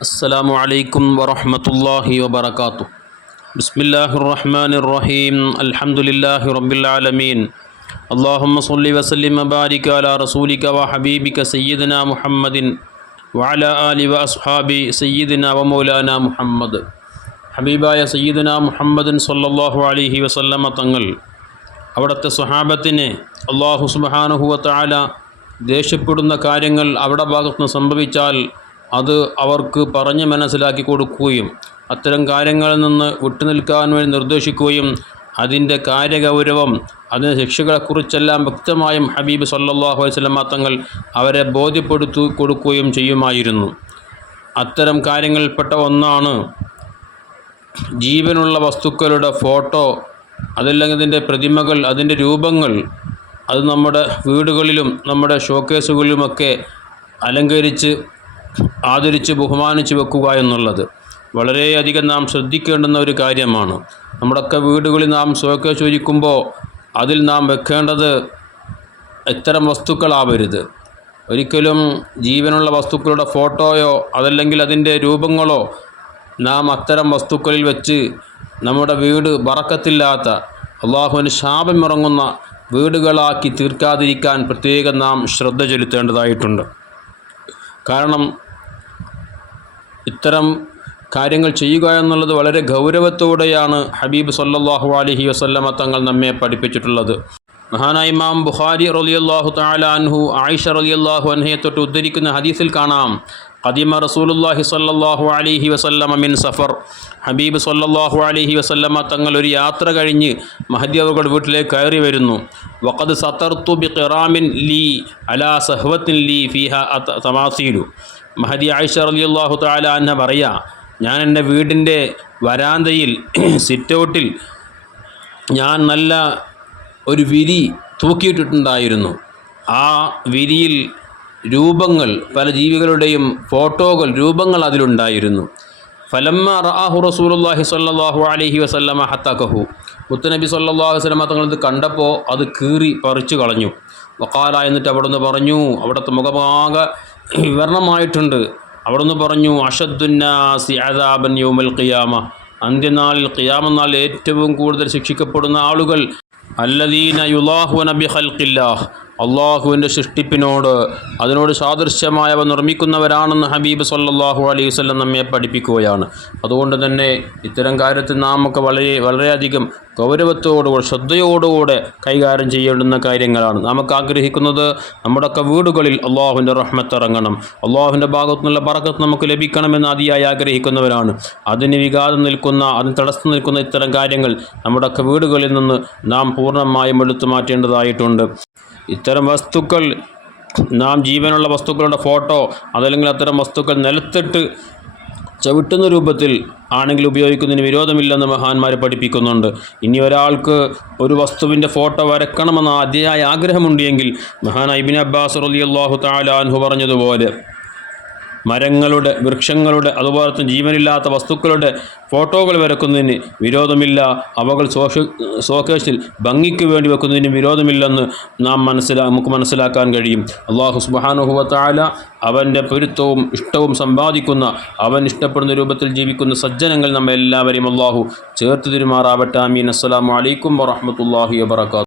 السلام عليكم ورحمة الله وبركاته بسم الله الرحمن الرحيم الحمد لله رب العالمين اللهم صل وسلم وبارك على رسولك وحبيبك سيدنا محمد وعلى آل وأصحاب سيدنا ومولانا محمد ഹബീബായ സയ്യിദന മുഹമ്മദൻ സല്ലല്ലാഹു അലൈഹി വസല്ലമ തങ്ങൾ അവിടുത്തെ സ്വഹാബത്തിന് അള്ളാഹു സുബാനുഹുവത്താല ദേഷ്യപ്പെടുന്ന കാര്യങ്ങൾ അവിടെ ഭാഗത്തുനിന്ന് സംഭവിച്ചാൽ അത് അവർക്ക് പറഞ്ഞ് മനസ്സിലാക്കി കൊടുക്കുകയും അത്തരം കാര്യങ്ങളിൽ നിന്ന് വിട്ടുനിൽക്കാൻ വേണ്ടി നിർദ്ദേശിക്കുകയും അതിന്റെ കാര്യഗൗരവം അതിന്റെ ശിക്ഷകളെക്കുറിച്ചെല്ലാം വ്യക്തമായും ഹബീബ് സല്ലാഹു അലൈഹി വസല്ലമ തങ്ങൾ അവരെ ബോധ്യപ്പെടുത്തു കൊടുക്കുകയും ചെയ്യുമായിരുന്നു. അത്തരം കാര്യങ്ങളിൽപ്പെട്ട ഒന്നാണ് ജീവനുള്ള വസ്തുക്കളുടെ ഫോട്ടോ അതല്ലെങ്കിൽ അതിന്റെ പ്രതിമകൾ അതിന്റെ രൂപങ്ങൾ. അത് നമ്മുടെ വീടുകളിലും നമ്മുടെ ഷോക്കേസുകളിലുമൊക്കെ അലങ്കരിച്ച് ആദരിച്ച് ബഹുമാനിച്ച് വെക്കുക എന്നുള്ളത് വളരെയധികം നാം ശ്രദ്ധിക്കേണ്ടുന്ന ഒരു കാര്യമാണ്. നമ്മുടെയൊക്കെ വീടുകളിൽ നാം ഷോക്കേസ് ചോദിക്കുമ്പോൾ അതിൽ നാം വെക്കേണ്ടത് ഇത്തരം വസ്തുക്കളാവരുത്. ഒരിക്കലും ജീവനുള്ള വസ്തുക്കളുടെ ഫോട്ടോയോ അതല്ലെങ്കിൽ അതിന്റെ രൂപങ്ങളോ നാം അത്തരം വസ്തുക്കളിൽ വെച്ച് നമ്മുടെ വീട് വറക്കത്തില്ലാത്ത അള്ളാഹുവിന് ശാപമിറങ്ങുന്ന വീടുകളാക്കി തീർക്കാതിരിക്കാൻ പ്രത്യേകം നാം ശ്രദ്ധ ചെലുത്തേണ്ടതായിട്ടുണ്ട്. കാരണം ഇത്തരം കാര്യങ്ങൾ ചെയ്യുക എന്നുള്ളത് വളരെ ഗൗരവത്തോടെയാണ് ഹബീബ് സല്ലാഹു അലഹി വസല്ലമ തങ്ങൾ നമ്മെ പഠിപ്പിച്ചിട്ടുള്ളത്. മഹാനായ ഇമാം ബുഖാരി റളിയല്ലാഹു തആല അൻഹു ആയിഷ റളിയല്ലാഹു അൻഹയെ തൊട്ട് ഉദ്ധരിക്കുന്ന ഹദീസിൽ കാണാം. ഖദിമ റസൂലുള്ളാഹി സ്വല്ലല്ലാഹു അലൈഹി وسلم മിൻ സഫർ. ഹബീബ് സ്വല്ലല്ലാഹു അലൈഹി വസല്ലമ തങ്ങൾ ഒരു യാത്ര കഴിഞ്ഞ് മഹദി അവരുടെ വീട്ടിലേക്ക് കയറി വരുന്നു. വഖദ് സത്തർത്തു ബി ഖിറാമിൻ ലീ അലാ സഹ്വത്തിൻ ലീ ഫിഹ തമാസീലു. മഹദി ആയിഷ റളിയല്ലാഹു തആല എന്ന പറയാ ഞാൻ എന്റെ വീടിന്റെ വരാന്തയിൽ സിറ്റൗട്ടിൽ ഞാൻ നല്ല ഒരു വിരി തൂക്കിയിട്ടിട്ടുണ്ടായിരുന്നു. ആ വിരിയിൽ രൂപങ്ങൾ പല ജീവികളുടെയും ഫോട്ടോകൾ രൂപങ്ങൾ അതിലുണ്ടായിരുന്നു. ഫലമ്മ റാഹു റസൂലുള്ളാഹി സ്വല്ലല്ലാഹു അലഹി വസല്ലമ ഹത്തകഹു. മുത്തുനബി സല്ലാഹു അലൈഹി തങ്ങളത് കണ്ടപ്പോൾ അത് കീറി പറിച്ചു കളഞ്ഞു. വക്കാല എന്നിട്ട് അവിടുന്ന് പറഞ്ഞു അവിടുത്തെ മുഖമാകെ വിവരണമായിട്ടുണ്ട്. അവിടുന്ന് പറഞ്ഞു അഷദ്ദുന്നാസി അദാബൻ യൗമൽ ഖിയാമ. അന്ത്യനാളിൽ ഖിയാമെന്നാൽ ഏറ്റവും കൂടുതൽ ശിക്ഷിക്കപ്പെടുന്ന ആളുകൾ അല്ലദീന യുലാഹു നബി ഖൽഖില്ലാഹ്. അള്ളാഹുവിന്റെ സൃഷ്ടിപ്പിനോട് അതിനോട് സാദൃശ്യമായവ നിർമ്മിക്കുന്നവരാണെന്ന് ഹബീബ് സല്ലാഹു അലൈഹി നമ്മെ പഠിപ്പിക്കുകയാണ്. അതുകൊണ്ട് തന്നെ ഇത്തരം കാര്യത്തിൽ നാം ഒക്കെ വളരെ വളരെയധികം ഗൗരവത്തോടുകൂടെ ശ്രദ്ധയോടുകൂടെ കൈകാര്യം ചെയ്യേണ്ടുന്ന കാര്യങ്ങളാണ്. നമുക്ക് ആഗ്രഹിക്കുന്നത് നമ്മുടെയൊക്കെ വീടുകളിൽ അള്ളാഹുവിന്റെ റഹ്മത്ത് ഇറങ്ങണം. അള്ളാഹുവിന്റെ ഭാഗത്തു നിന്നുള്ള പറക്കത്ത് നമുക്ക് ലഭിക്കണമെന്ന് അതിയായി ആഗ്രഹിക്കുന്നവരാണ്. അതിന് വികാതം നിൽക്കുന്ന അതിന് തടസ്സം നിൽക്കുന്ന ഇത്തരം കാര്യങ്ങൾ നമ്മുടെയൊക്കെ വീടുകളിൽ നിന്ന് നാം പൂർണമായും എടുത്തു മാറ്റേണ്ടതായിട്ടുണ്ട് ഇത്തരം വസ്തുക്കൾ നാം ജീവനുള്ള വസ്തുക്കളുടെ ഫോട്ടോ അതല്ലെങ്കിൽ അത്തരം വസ്തുക്കൾ നിലത്തിട്ട് ചവിട്ടുന്ന രൂപത്തിൽ ആണെങ്കിൽ ഉപയോഗിക്കുന്നതിന് വിരോധമില്ലെന്ന് മഹാന്മാർ പഠിപ്പിക്കുന്നുണ്ട്. ഇനി ഒരാൾക്ക് ഒരു വസ്തുവിന്റെ ഫോട്ടോ വരക്കണമെന്ന അതിയായ ആഗ്രഹമുണ്ടെങ്കിൽ മഹാൻ ഐബിൻ അബ്ബാസ് റളിയല്ലാഹു തആല അൻഹു പറഞ്ഞതുപോലെ മരങ്ങളുടെ വൃക്ഷങ്ങളുടെ അതുപോലെ തന്നെ ജീവനില്ലാത്ത വസ്തുക്കളുടെ ഫോട്ടോകൾ വരക്കുന്നതിന് വിരോധമില്ല. അവകൾ സോഷ ഷോക്കേസിൽ ഭംഗിക്ക് വേണ്ടി വെക്കുന്നതിന് വിരോധമില്ലെന്ന് നാം മനസ്സിലാ നമുക്ക് മനസ്സിലാക്കാൻ കഴിയും. അള്ളാഹു സുബാനുഹുബത്തായ അവന്റെ പൊരുത്തവും ഇഷ്ടവും സമ്പാദിക്കുന്ന അവൻ ഇഷ്ടപ്പെടുന്ന രൂപത്തിൽ ജീവിക്കുന്ന സജ്ജനങ്ങൾ നമ്മെ എല്ലാവരെയും അള്ളാഹു ചേർത്ത് തിരുമാറാവട്ടാമീൻ അസ്സലാമലൈക്കും വറഹമത്തല്ലാഹി വബർക്കാത്തു